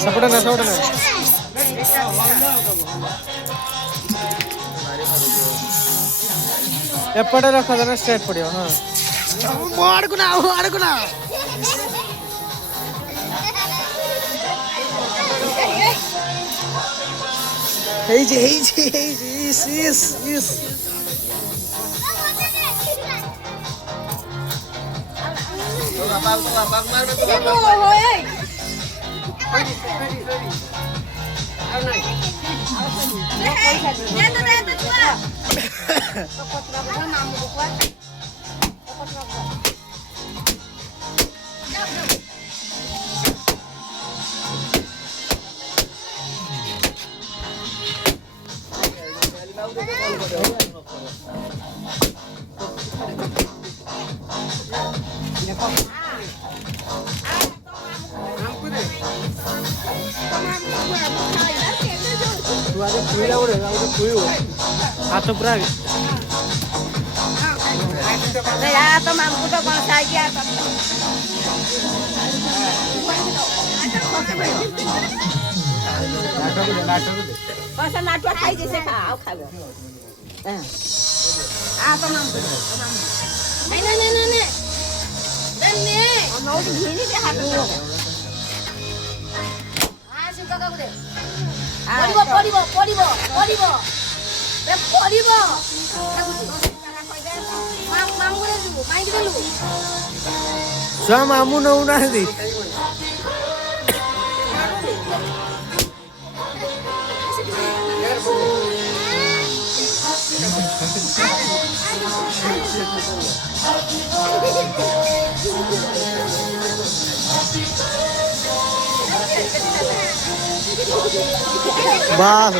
सपड़ा ना एपटे रखा था ना स्ट्रेट पड़ियो हाँ आड़कुना इस atau berang. Ya, teman ku tuh kalau saya pasal nak buat aja sih kau kalau. Teman ku. Nih. Dan nih. Mau di sini dia hati lu. Suka kau deh. Podibo. Mamu dulu, main dulu. Sama mamu nau nanti. Bas.